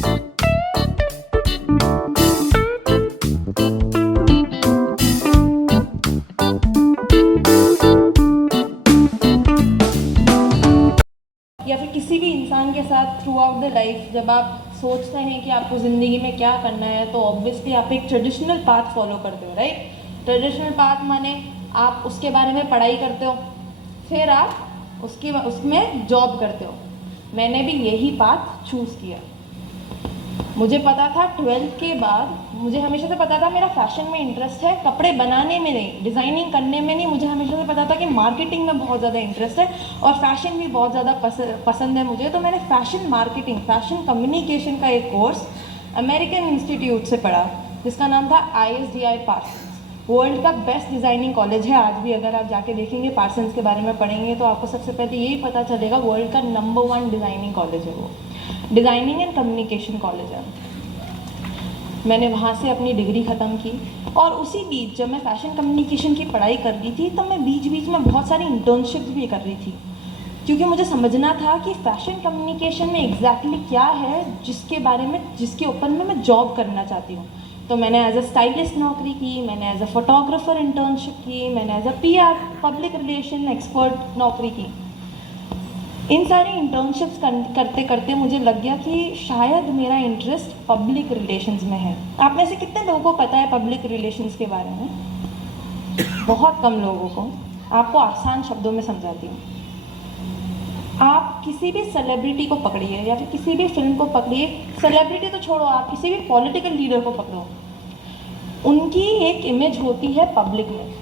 या फिर किसी भी इंसान के साथ थ्रू आउट द लाइफ जब आप सोचते हैं कि आपको ज़िंदगी में क्या करना है, तो ऑब्वियसली आप एक ट्रेडिशनल पाथ फॉलो करते हो, राइट। ट्रेडिशनल पाथ माने आप उसके बारे में पढ़ाई करते हो, फिर आप उसमें जॉब करते हो। मैंने भी यही पाथ चूज़ किया। मुझे पता था 12th के बाद, मुझे हमेशा से पता था मेरा फैशन में इंटरेस्ट है, कपड़े बनाने में नहीं, डिज़ाइनिंग करने में नहीं। मुझे हमेशा से पता था कि मार्केटिंग में बहुत ज़्यादा इंटरेस्ट है और फैशन भी बहुत ज़्यादा पसंद है मुझे। तो मैंने फैशन मार्केटिंग, फैशन कम्युनिकेशन का एक कोर्स अमेरिकन इंस्टीट्यूट से पढ़ा, जिसका नाम था ISDI पार्सन्स। वर्ल्ड का बेस्ट डिज़ाइनिंग कॉलेज है आज भी। अगर आप जाके देखेंगे, पार्सन्स के बारे में पढ़ेंगे, तो आपको सबसे पहले यही पता चलेगा वर्ल्ड का नंबर 1 डिज़ाइनिंग कॉलेज है वो। डिज़ाइनिंग एंड कम्युनिकेशन कॉलेज है। मैंने वहाँ से अपनी डिग्री ख़त्म की और उसी बीच जब मैं फ़ैशन कम्युनिकेशन की पढ़ाई कर रही थी, तो मैं बीच बीच में बहुत सारी इंटर्नशिप्स भी कर रही थी, क्योंकि मुझे समझना था कि फ़ैशन कम्युनिकेशन में एग्जैक्टली क्या है जिसके ऊपर में मैं जॉब करना चाहती हूँ। तो मैंने एज अ स्टाइलिस्ट नौकरी की, मैंने एज अ फोटोग्राफर इंटर्नशिप की, मैंने as a PR public relation expert नौकरी की। इन सारी इंटर्नशिप्स करते करते मुझे लग गया कि शायद मेरा इंटरेस्ट पब्लिक रिलेशंस में है। आप में से कितने लोगों को पता है पब्लिक रिलेशंस के बारे में? बहुत कम लोगों को। आपको आसान शब्दों में समझाती हूँ। आप किसी भी सेलिब्रिटी को पकड़िए या फिर किसी भी फिल्म को पकड़िए, सेलिब्रिटी तो छोड़ो, आप किसी भी पॉलिटिकल लीडर को पकड़ो, उनकी एक इमेज होती है पब्लिक में।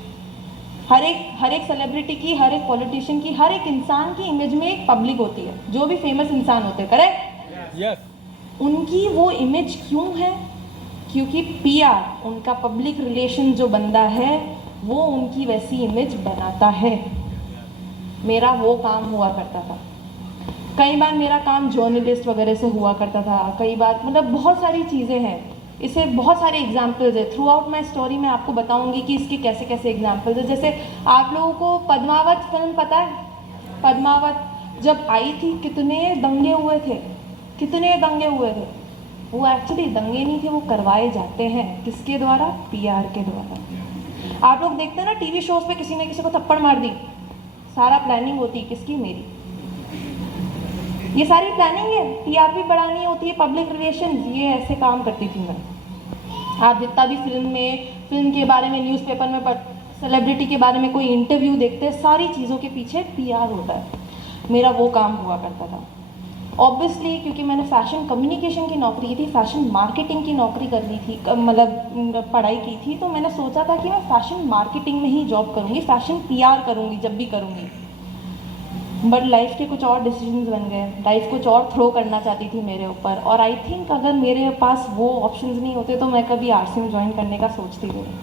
हर एक सेलिब्रिटी की, हर एक पॉलिटिशियन की, हर एक इंसान की इमेज में एक पब्लिक होती है, जो भी फेमस इंसान होते हैं, करेक्ट? यस। उनकी वो इमेज क्यों है? क्योंकि PR, उनका पब्लिक रिलेशन जो बंदा है, वो उनकी वैसी इमेज बनाता है। मेरा वो काम हुआ करता था। कई बार मेरा काम जर्नलिस्ट वगैरह से हुआ करता था, कई बार मतलब बहुत सारी चीज़ें हैं। इसे बहुत सारे एग्जाम्पल्स है। थ्रू आउट माई स्टोरी मैं आपको बताऊंगी कि इसके कैसे कैसे एग्जाम्पल्स है। जैसे आप लोगों को पद्मावत फिल्म पता है? पद्मावत जब आई थी, कितने दंगे हुए थे, कितने दंगे हुए थे। वो एक्चुअली दंगे नहीं थे, वो करवाए जाते हैं। किसके द्वारा? PR के द्वारा। आप लोग देखते हैं ना टीवी शोज पे, किसी ने किसी को थप्पड़ मार दी, सारा प्लानिंग होती है किसकी? मेरी। ये सारी प्लानिंग है, TRP बढ़ानी होती है, पब्लिक रिलेशंस, ये ऐसे काम करती थी मैं। आप जितना भी फिल्म के बारे में न्यूज़पेपर में सेलिब्रिटी के बारे में कोई इंटरव्यू देखते हैं, सारी चीज़ों के पीछे PR होता है। मेरा वो काम हुआ करता था। ऑब्वियसली क्योंकि मैंने फैशन कम्युनिकेशन की नौकरी की थी, फैशन मार्केटिंग की नौकरी कर ली थी, मतलब पढ़ाई की थी, तो मैंने सोचा था कि मैं फैशन मार्केटिंग में ही जॉब करूँगी, फैशन PR करूँगी जब भी करूँगी। बट लाइफ के कुछ और डिसीजंस बन गए, लाइफ कुछ और थ्रो करना चाहती थी मेरे ऊपर, और आई थिंक अगर मेरे पास वो ऑप्शंस नहीं होते तो मैं कभी RC में ज्वाइन करने का सोचती भी नहीं।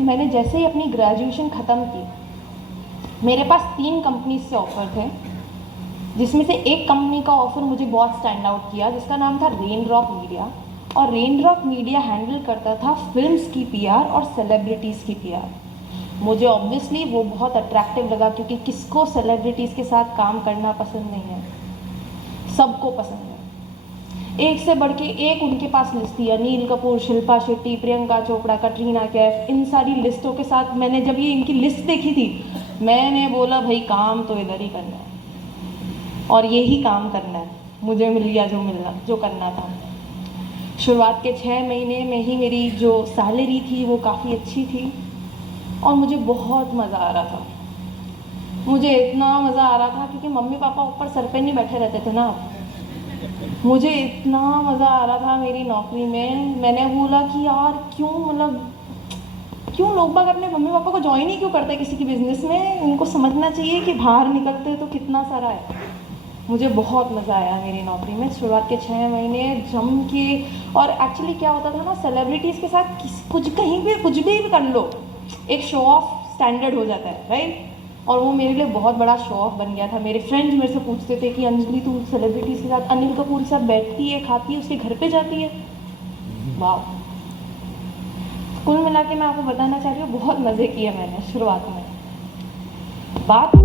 मैंने जैसे ही अपनी ग्रेजुएशन ख़त्म की, मेरे पास 3 कंपनीज से ऑफ़र थे, जिसमें से एक कंपनी का ऑफ़र मुझे बहुत स्टैंड आउट किया, जिसका नाम था रेनड्रॉप मीडिया। और रेनड्रॉप मीडिया हैंडल करता था फिल्म्स की PR और सेलिब्रिटीज़ की PR। मुझे ऑब्वियसली वो बहुत अट्रैक्टिव लगा, क्योंकि किसको सेलिब्रिटीज़ के साथ काम करना पसंद नहीं है? सबको पसंद है। एक से बढ़ के एक उनके पास लिस्ट थी, अनिल कपूर, शिल्पा शेट्टी, प्रियंका चोपड़ा, कटरीना कैफ, इन सारी लिस्टों के साथ मैंने जब ये इनकी लिस्ट देखी थी, मैंने बोला भाई काम तो इधर ही करना है और यही काम करना है। मुझे मिल गया जो करना था। शुरुआत के 6 महीने में ही मेरी जो सैलरी थी वो काफ़ी अच्छी थी और मुझे बहुत मज़ा आ रहा था। मुझे इतना मज़ा आ रहा था क्योंकि मम्मी पापा ऊपर सर पे नहीं बैठे रहते थे ना। मुझे इतना मज़ा आ रहा था मेरी नौकरी में। मैंने बोला कि यार क्यों लोग बाग अपने मम्मी पापा को ज्वाइन ही क्यों करते हैं किसी की बिज़नेस में? उनको समझना चाहिए कि बाहर निकलते तो कितना सारा है। मुझे बहुत मज़ा आया मेरी नौकरी में। शुरुआत के 6 महीने जम के, और एक्चुअली क्या होता था ना, सेलिब्रिटीज़ के साथ कुछ भी कर लो, एक शो ऑफ स्टैंडर्ड हो जाता है, राइट? और वो मेरे लिए बहुत बड़ा शो ऑफ बन गया था। मेरे फ्रेंड्स मेरे से पूछते थे कि अंजलि तू सेलिब्रिटीज़ के साथ, अनिल कपूर के साथ बैठती है, खाती है, उसके घर पे जाती है। वाह। कुल मिला के मैं आपको बताना चाह रही हूँ, बहुत मज़े किए मैंने शुरुआत में। बात